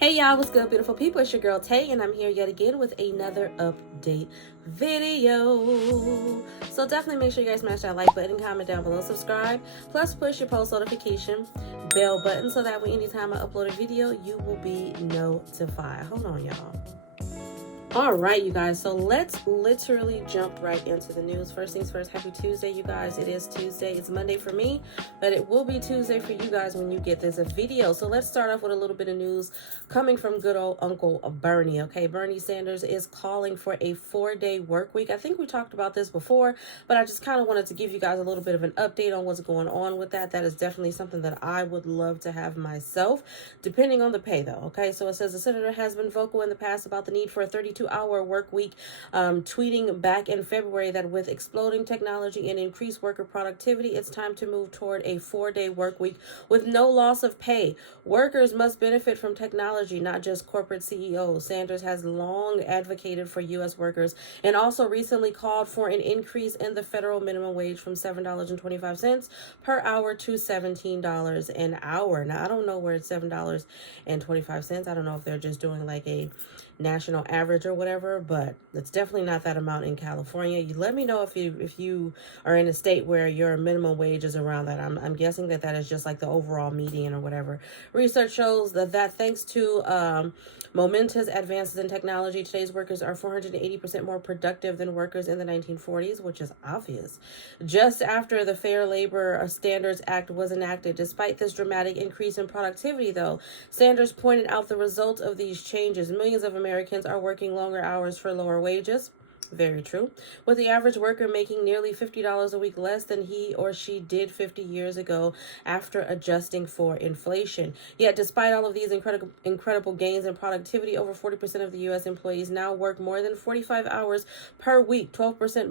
Hey y'all, what's good, beautiful people? It's your girl Tay, and I'm here yet again with another update video. So definitely make sure you guys smash that like button, comment down below, subscribe, plus push your post notification bell button so that way anytime I upload a video, you will be notified. Hold on, y'all. All right, you guys, so let's literally jump right into the news. First things first, happy Tuesday, you guys. It is Tuesday. It's Monday for me, but it will be Tuesday for you guys when you get this video. So let's start off with a little bit of news coming from good old Uncle Bernie. Okay, Bernie Sanders is calling for a 4-day work week. I think we talked about this before, but I just kind of wanted to give you guys a little bit of an update on what's going on with that. That is definitely something that I would love to have myself, depending on the pay though. Okay, so it says the senator has been vocal in the past about the need for a 32-hour work week, tweeting back in February that with exploding technology and increased worker productivity, it's time to move toward a 4-day work week with no loss of pay. Workers must benefit from technology, not just corporate CEOs. Sanders has long advocated for U.S. workers and also recently called for an increase in the federal minimum wage from $7.25 per hour to $17 an hour. Now, I don't know where it's $7.25. I don't know if they're just doing like a national average or whatever, but it's definitely not that amount in California. You let me know if you are in a state where your minimum wage is around that. I'm guessing that is just like the overall median or whatever. Research shows that thanks to momentous advances in technology, today's workers are 480% more productive than workers in the 1940s, which is obvious. Just after the Fair Labor Standards Act was enacted, despite this dramatic increase in productivity, though, Sanders pointed out the result of these changes. Millions of Americans are working longer hours for lower wages. Very true. With the average worker making nearly $50 a week less than he or she did 50 years ago after adjusting for inflation. Yet, despite all of these incredible gains in productivity, over 40% of the U.S. employees now work more than 45 hours per week, 12%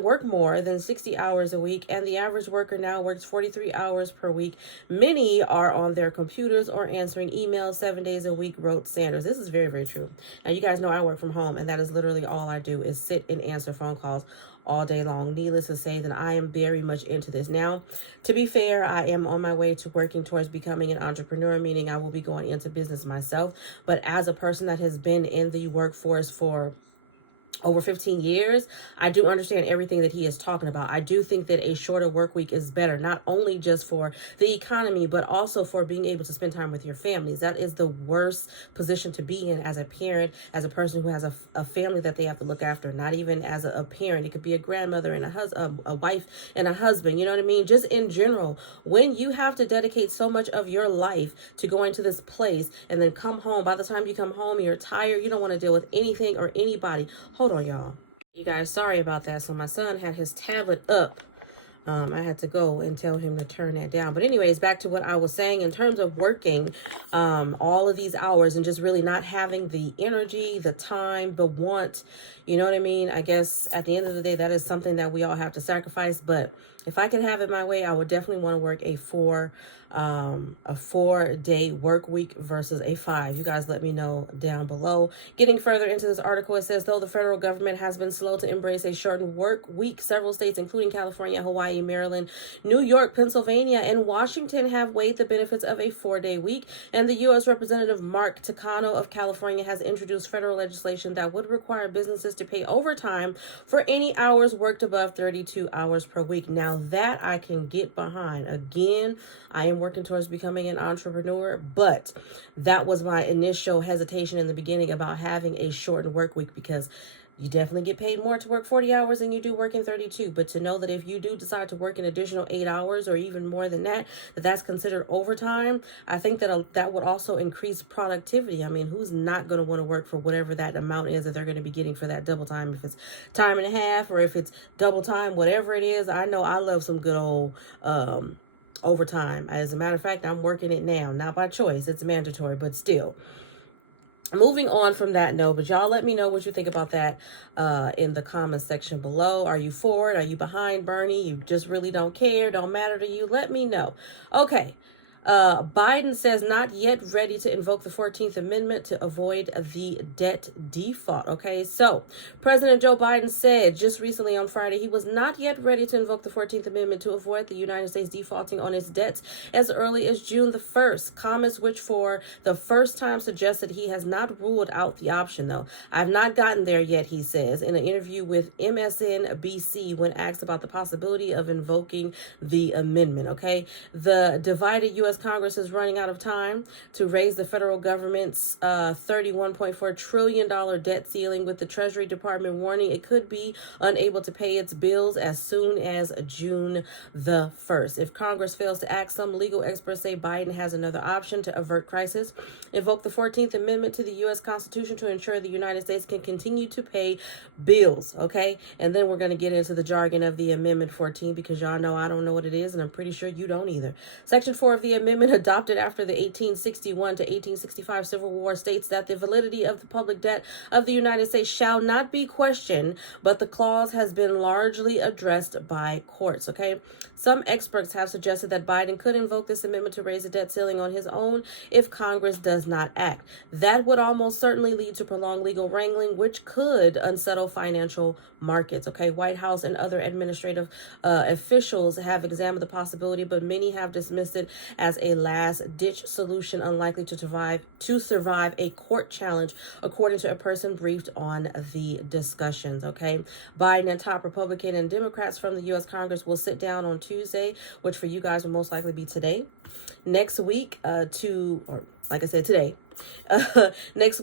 work more than 60 hours a week, and the average worker now works 43 hours per week. Many are on their computers or answering emails 7 days a week, wrote Sanders. This is very, very true. Now, you guys know I work from home, and that is literally all I do is sit and answer phone calls all day long. Needless to say that I am very much into this. Now, to be fair, I am on my way to working towards becoming an entrepreneur, meaning I will be going into business myself. But as a person that has been in the workforce for over 15 years, I do understand everything that he is talking about. I do think that a shorter work week is better, not only just for the economy, but also for being able to spend time with your families. That is the worst position to be in as a parent, as a person who has a family that they have to look after, not even as a parent. It could be a grandmother and a wife and a husband, you know what I mean? Just in general, when you have to dedicate so much of your life to going to this place and then come home, by the time you come home, you're tired, you don't want to deal with anything or anybody. Hold on, y'all. You guys, sorry about that. So my son had his tablet up. I had to go and tell him to turn that down. But anyways, back to what I was saying in terms of working all of these hours and just really not having the energy, the time, the want, you know what I mean? I guess at the end of the day, that is something that we all have to sacrifice. But if I can have it my way, I would definitely want to work a 4-day work week versus a 5. You guys let me know down below. Getting further into this article, it says, though the federal government has been slow to embrace a shortened work week, several states, including California, Hawaii, Maryland, New York, Pennsylvania, and Washington have weighed the benefits of a 4-day week. And the U.S. Representative Mark Takano of California has introduced federal legislation that would require businesses to pay overtime for any hours worked above 32 hours per week. Now that I can get behind. Again, I am working towards becoming an entrepreneur, but that was my initial hesitation in the beginning about having a shortened work week, because you definitely get paid more to work 40 hours than you do working 32. But to know that if you do decide to work an additional 8 hours or even more than that, that's considered overtime, I think that would also increase productivity. I mean, who's not going to want to work for whatever that amount is that they're going to be getting for that double time? If it's time and a half or if it's double time, whatever it is, I know I love some good old overtime. As a matter of fact, I'm working it now, not by choice. It's mandatory, but still. Moving on from that note, but y'all let me know what you think about that in the comments section below. Are you for it? Are you behind Bernie? You just really don't care? Don't matter to you? Let me know. Okay. Biden says not yet ready to invoke the 14th Amendment to avoid the debt default. Okay, so President Joe Biden said just recently on Friday he was not yet ready to invoke the 14th Amendment to avoid the United States defaulting on its debts as early as June the 1st. Comments which for the first time suggested he has not ruled out the option, though. I've not gotten there yet, he says, in an interview with MSNBC when asked about the possibility of invoking the amendment. Okay, the divided U.S. Congress is running out of time to raise the federal government's $31.4 trillion debt ceiling, with the Treasury Department warning it could be unable to pay its bills as soon as June the 1st. If Congress fails to act, some legal experts say Biden has another option to avert crisis: invoke the 14th Amendment to the U.S. Constitution to ensure the United States can continue to pay bills. Okay, and then we're going to get into the jargon of the Amendment 14, because y'all know I don't know what it is, and I'm pretty sure you don't either. Section 4 of the amendment, adopted after the 1861 to 1865 Civil War, states that the validity of the public debt of the United States shall not be questioned, but the clause has been largely addressed by courts. Okay, some experts have suggested that Biden could invoke this amendment to raise the debt ceiling on his own if Congress does not act. That would almost certainly lead to prolonged legal wrangling, which could unsettle financial markets. Okay, White House and other administrative officials have examined the possibility, but many have dismissed it as a last-ditch solution unlikely to survive a court challenge, according to a person briefed on the discussions. Okay, Biden and top Republican and Democrats from the U.S. Congress will sit down on Tuesday, which for you guys will most likely be today, next week like I said, today, next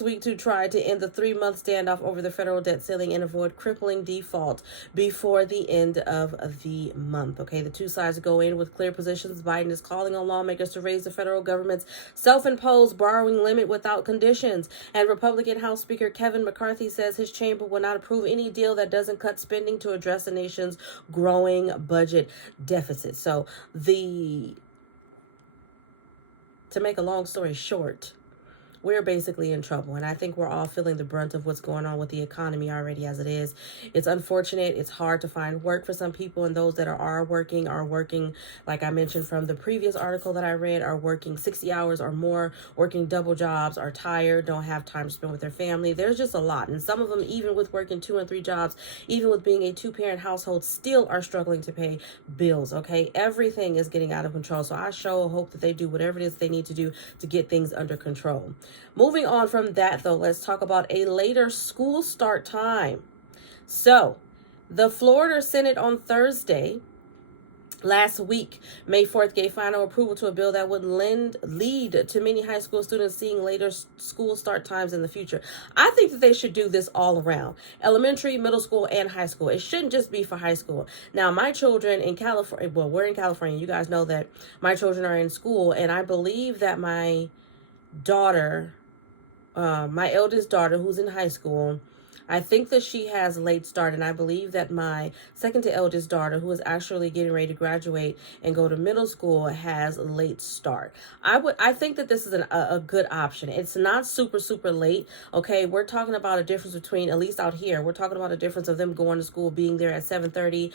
week, to try to end the 3-month standoff over the federal debt ceiling and avoid crippling default before the end of the month. Okay, the two sides go in with clear positions. Biden is calling on lawmakers to raise the federal government's self-imposed borrowing limit without conditions, and Republican House Speaker Kevin McCarthy says his chamber will not approve any deal that doesn't cut spending to address the nation's growing budget deficit. So to make a long story short, we're basically in trouble. And I think we're all feeling the brunt of what's going on with the economy already as it is. It's unfortunate. It's hard to find work for some people. And those that are working, like I mentioned from the previous article that I read, are working 60 hours or more, working double jobs, are tired, don't have time to spend with their family. There's just a lot. And some of them, even with working 2 and 3 jobs, even with being a 2-parent household, still are struggling to pay bills. Okay, everything is getting out of control. So I sure hope that they do whatever it is they need to do to get things under control. Moving on from that, though, let's talk about a later school start time. So, the Florida Senate on Thursday last week, May 4th, gave final approval to a bill that would lead to many high school students seeing later school start times in the future. I think that they should do this all around: elementary, middle school, and high school. It shouldn't just be for high school. Now, my children in California, well, we're in California. You guys know that my children are in school, and I believe that my daughter, my eldest daughter, who's in high school, I think that she has late start, and I believe that my second to eldest daughter, who is actually getting ready to graduate and go to middle school, has late start. I think that this is a good option. It's not super late. Okay, we're talking about a difference between, at least out here, we're talking about a difference of them going to school, being there at 7:30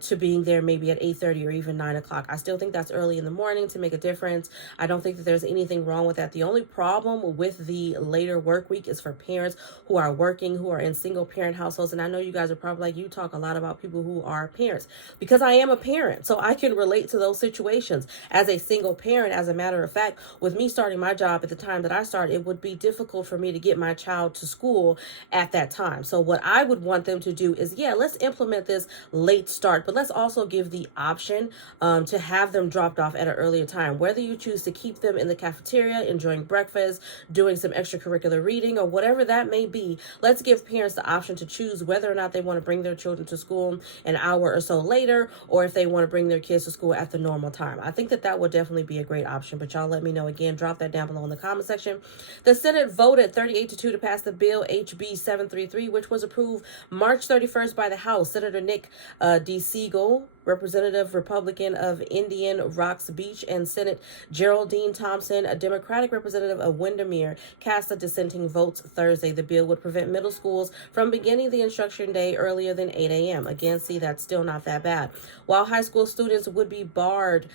to being there maybe at 8:30 or even 9 o'clock. I still think that's early in the morning to make a difference. I don't think that there's anything wrong with that. The only problem with the later work week is for parents who are working, who are in single parent households. And I know you guys are probably like, you talk a lot about people who are parents, because I am a parent, so I can relate to those situations as a single parent. As a matter of fact, with me starting my job at the time that I started, it would be difficult for me to get my child to school at that time. So what I would want them to do is, let's implement this late start, but let's also give the option to have them dropped off at an earlier time, whether you choose to keep them in the cafeteria enjoying breakfast, doing some extracurricular reading, or whatever that may be. Let's give parents the option to choose whether or not they want to bring their children to school an hour or so later, or if they want to bring their kids to school at the normal time. I think that would definitely be a great option, but y'all let me know. Again, drop that down below in the comment section. The Senate voted 38-2 to pass the bill HB 733, which was approved March 31st by the House. Senator Nick DeSiegel, Representative Republican of Indian Rocks Beach and Senate Geraldine Thompson, a Democratic representative of Windermere, cast the dissenting votes Thursday. The bill would prevent middle schools from beginning the instruction day earlier than 8 a.m. Again, see, that's still not that bad. While high school students would be barred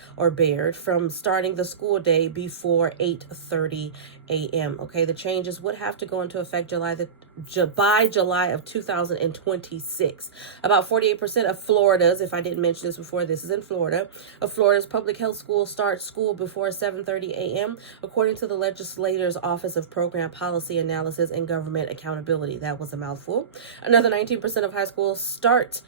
from starting the school day before 8:30 a.m. Okay, the changes would have to go into effect by July of 2026. About 48% of Florida's, if I didn't mention this before, this is in Florida, of Florida's public health schools start school before 7:30 a.m., according to the legislator's Office of Program Policy Analysis and Government Accountability. That was a mouthful. Another 19% of high schools start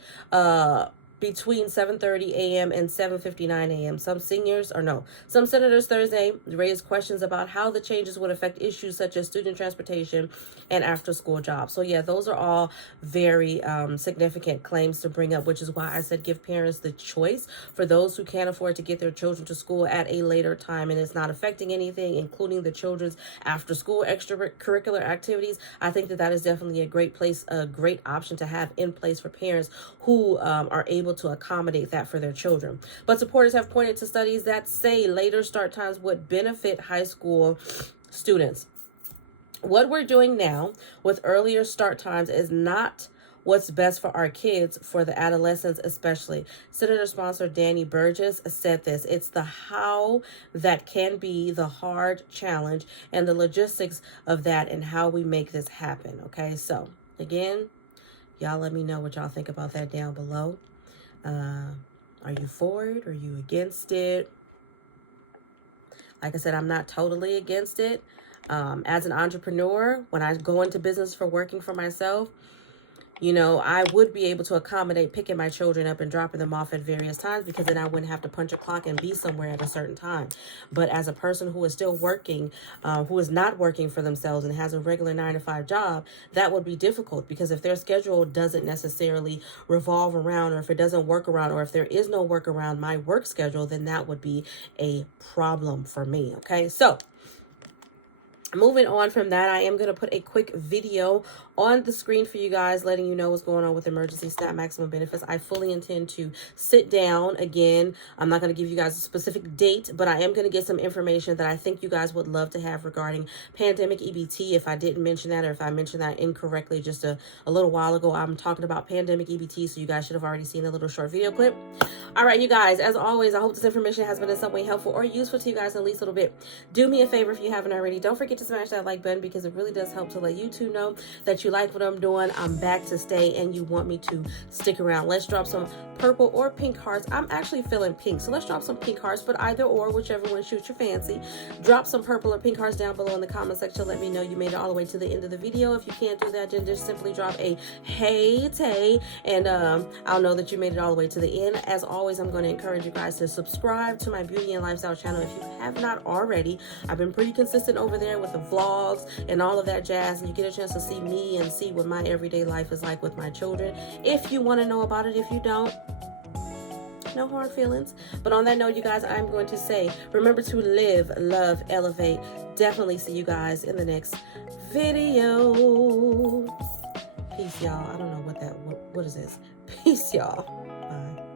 between 7:30 a.m. and 7:59 a.m. Some senators Thursday raised questions about how the changes would affect issues such as student transportation and after-school jobs. So yeah, those are all very significant claims to bring up, which is why I said give parents the choice for those who can't afford to get their children to school at a later time and it's not affecting anything, including the children's after-school extracurricular activities. I think that is definitely a great option to have in place for parents who are able to accommodate that for their children. But supporters have pointed to studies that say later start times would benefit high school students. What we're doing now with earlier start times is not what's best for our kids, for the adolescents especially. Senator sponsor Danny Burgess said this. It's the how that can be the hard challenge and the logistics of that and how we make this happen. Okay, so again, y'all let me know what y'all think about that down below. Are you for it? Are you against it? Like I said, I'm not totally against it. As an entrepreneur, when I go into business for working for myself, you know, I would be able to accommodate picking my children up and dropping them off at various times because then I wouldn't have to punch a clock and be somewhere at a certain time. But as a person who is still working, who is not working for themselves and has a regular 9-to-5 job, that would be difficult because if their schedule doesn't necessarily revolve around, or if it doesn't work around, or if there is no work around my work schedule, then that would be a problem for me. Okay, so moving on from that, I am going to put a quick video on the screen for you guys, letting you know what's going on with emergency SNAP maximum benefits. I fully intend to sit down again. I'm not going to give you guys a specific date, but I am going to get some information that I think you guys would love to have regarding pandemic EBT. If I didn't mention that, or if I mentioned that incorrectly just a little while ago, I'm talking about pandemic EBT, so you guys should have already seen a little short video clip. All right, you guys, as always, I hope this information has been in some way helpful or useful to you guys in at least a little bit. Do me a favor if you haven't already. Don't forget to smash that like button because it really does help to let YouTube know that you like what I'm doing. I'm back to stay and you want me to stick around. Let's drop some purple or pink hearts. I'm actually feeling pink, so let's drop some pink hearts, but either or, whichever one suits your fancy. Drop some purple or pink hearts down below in the comment section. Let me know you made it all the way to the end of the video. If you can't do that, then just simply drop a hey tay, and I'll know that you made it all the way to the end. As always, I'm going to encourage you guys to subscribe to my beauty and lifestyle channel if you have not already. I've been pretty consistent over there with the vlogs and all of that jazz, and you get a chance to see me and see what my everyday life is like with my children. If you want to know about it, if you don't, no hard feelings. But on that note, you guys, I'm going to say, remember to live, love, elevate. Definitely see you guys in the next video. Peace, y'all. I don't know what is this. Peace, y'all. Bye.